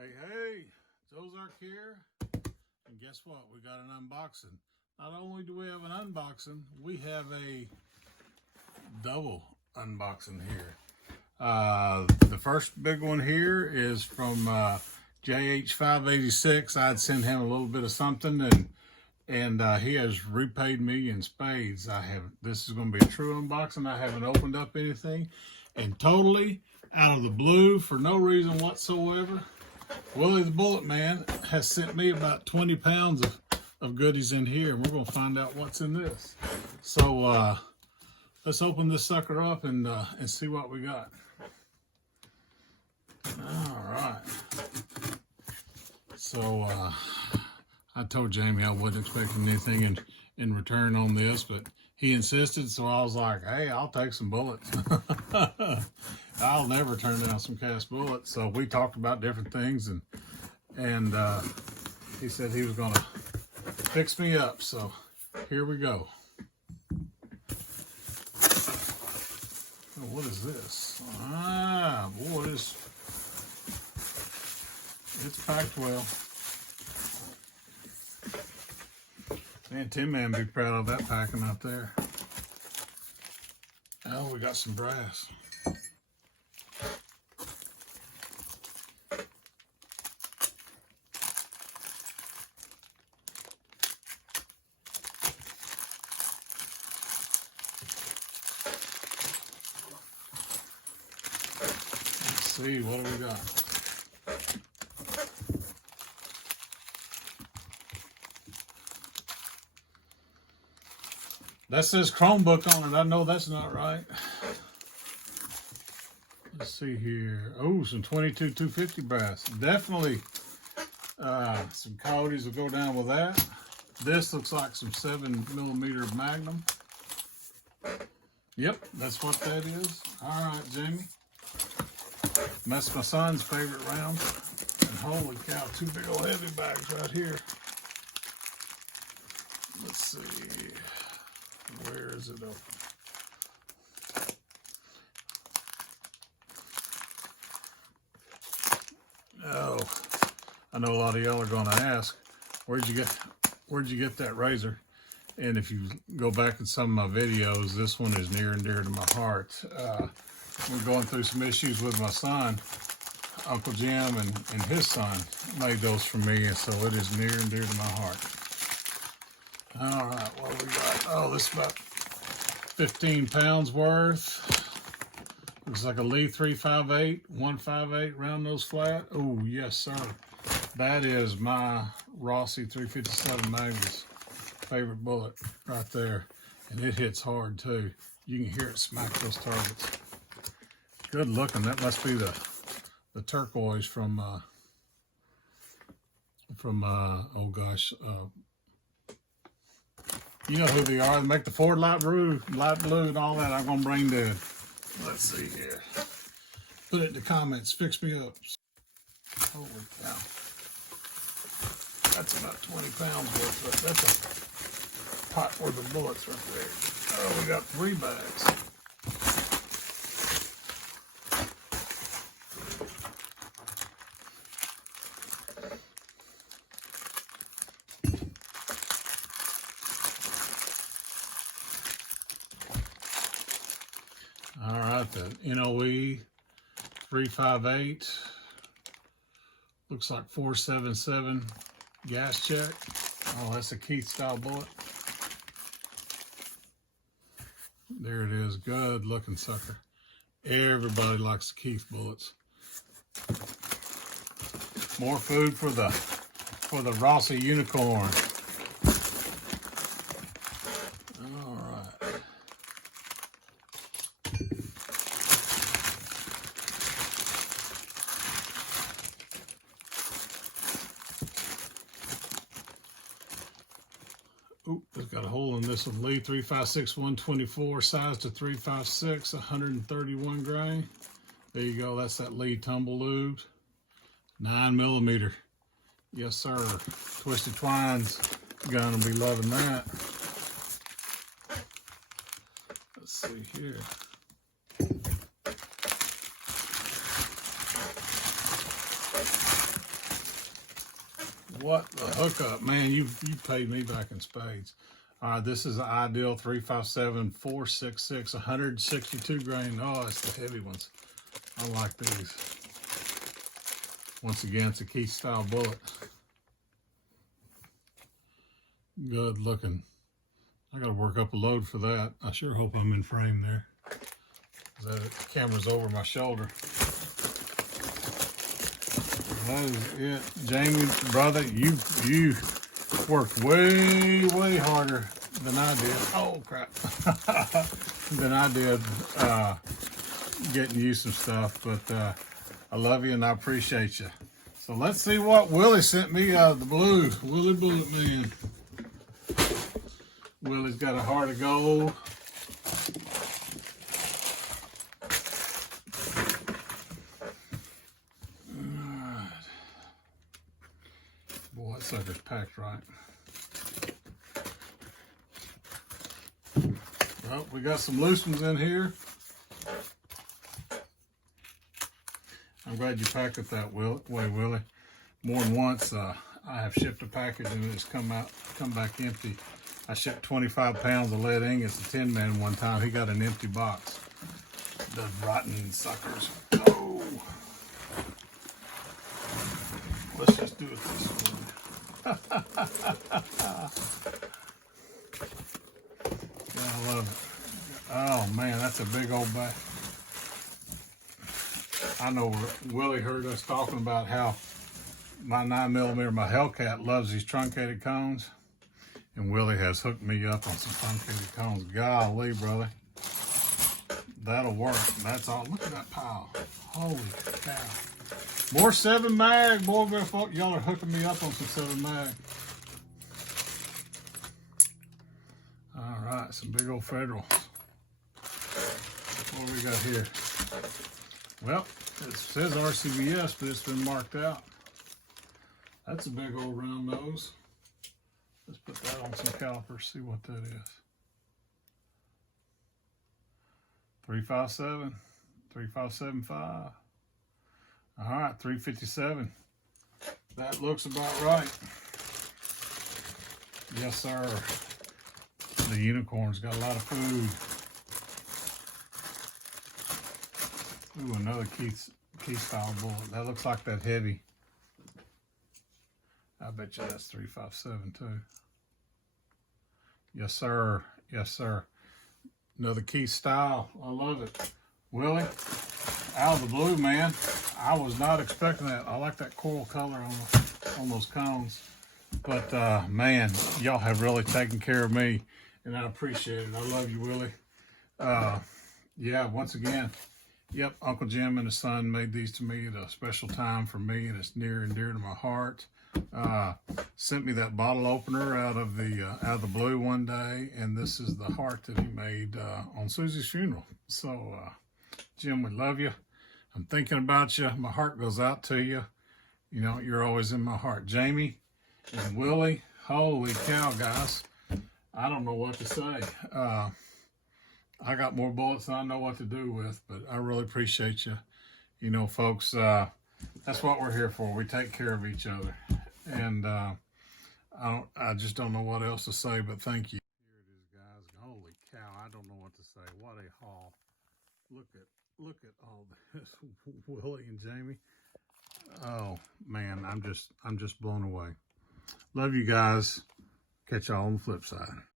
Hey, it's Ozark here, and guess what? We got an unboxing. Not only do we have an unboxing, we have a double unboxing here. The first big one here is from JH586. I'd sent him a little bit of something, and he has repaid me in spades. This is going to be a true unboxing. I haven't opened up anything, and totally out of the blue, for no reason whatsoever, Willie the Bullet Man has sent me about 20 pounds of goodies in here, and we're going to find out what's in this. So let's open this sucker up and see what we got. All right. So I told Jamie I wasn't expecting anything in return on this, but he insisted, so I was like, hey, I'll take some bullets. I'll never turn down some cast bullets. So we talked about different things, and he said he was going to fix me up. So here we go. Oh, what is this? Ah, boy, it's packed well. Man, Tin Man be proud of that packing out there. Oh, we got some brass. Let's see, what do we got? That says Chromebook on it. I know that's not right. Let's see here. Oh, some 22-250 brass. Definitely some coyotes will go down with that. This looks like some 7mm Magnum. Yep, that's what that is. All right, Jamie. That's my son's favorite round. And holy cow, two big old heavy bags right here. Let's see. Where is it open? Oh, I know a lot of y'all are going to ask, where'd you get that razor? And if you go back in some of my videos, this one is near and dear to my heart. We're going through some issues with my son. Uncle Jim and his son made those for me, and so it is near and dear to my heart. All right, what do we got? Oh, this is about 15 pounds worth. Looks like a Lee 358, 158 round nose flat. Oh, yes, sir. That is my Rossi 357 Magnus favorite bullet right there. And it hits hard, too. You can hear it smack those targets. Good looking. That must be the turquoise from oh gosh, you know who they are. They make the Ford light blue and all that. I'm gonna brain dead. Let's see here. Put it in the comments. Fix me up. Holy cow. That's about 20 pounds worth. That's a pot worth of bullets right there. Oh, we got 3 bags. All right, the NOE 358, looks like 477 gas check. Oh, that's a Keith style bullet. There it is, good looking sucker. Everybody likes the Keith bullets. More food for the Rossi Unicorn. Oop, it's got a hole in this one. Lee 356 124, size to 356, 131 grain. There you go. That's that Lee tumble lubed. 9mm. Yes, sir. Twisted Twine's gonna be loving that. Let's see here. What the hookup, man? You paid me back in spades. All right, this is an Ideal 357 466 162 grain. Oh, it's the heavy ones. I like these. Once again, it's a Keith style bullet. Good looking. I got to work up a load for that. I sure hope I'm in frame there. The camera's over my shoulder. That is it. Jamie, brother, you worked way harder than I did. Oh, crap. than I did getting you some stuff. But I love you and I appreciate you. So let's see what Willie sent me out of the blue. Willie Bullet Man. Willie's got a heart of gold. Boy, that sucker's packed right. Well, we got some loose ones in here. I'm glad you packed it that way, Willie. More than once, I have shipped a package and it's come back empty. I shipped 25 pounds of lead ingots to Tin Man one time. He got an empty box. The rotten suckers. Oh. Let's just do it this way. Yeah, I love it. Oh man, that's a big old bag. I know Willie heard us talking about how my 9mm, my Hellcat, loves these truncated cones. And Willie has hooked me up on some truncated cones. Golly, brother. That'll work. That's all. Look at that pile. Holy cow. More 7 mag. Boy, y'all are hooking me up on some 7 mag. All right, some big old Federals. What do we got here? Well, it says RCBS, but it's been marked out. That's a big old round nose. Let's put that on some calipers, see what that is. 357, 3575. All right, 357. That looks about right. Yes, sir. The unicorn's got a lot of food. Ooh, another Keith style bullet. That looks like that heavy. I bet you that's 357 too. Yes, sir. Yes, sir. Another Keith style. I love it. Willie, out of the blue, man. I was not expecting that. I like that coral color on those cones. But, man, y'all have really taken care of me, and I appreciate it. I love you, Willie. Yeah, once again, yep, Uncle Jim and his son made these to me at a special time for me, and it's near and dear to my heart. Sent me that bottle opener out of the blue one day, and this is the heart that he made on Susie's funeral. So, Jim, we love you. I'm thinking about you. My heart goes out to you. You know, you're always in my heart. Jamie and Willie, holy cow, guys. I don't know what to say. I got more bullets than I know what to do with, but I really appreciate you. You know, folks, that's what we're here for. We take care of each other. And I just don't know what else to say, but thank you. Here it is, guys. Holy cow, I don't know what to say. What a haul. Look at all this. Willie and Jamie. Oh man, I'm just blown away. Love you guys. Catch y'all on the flip side.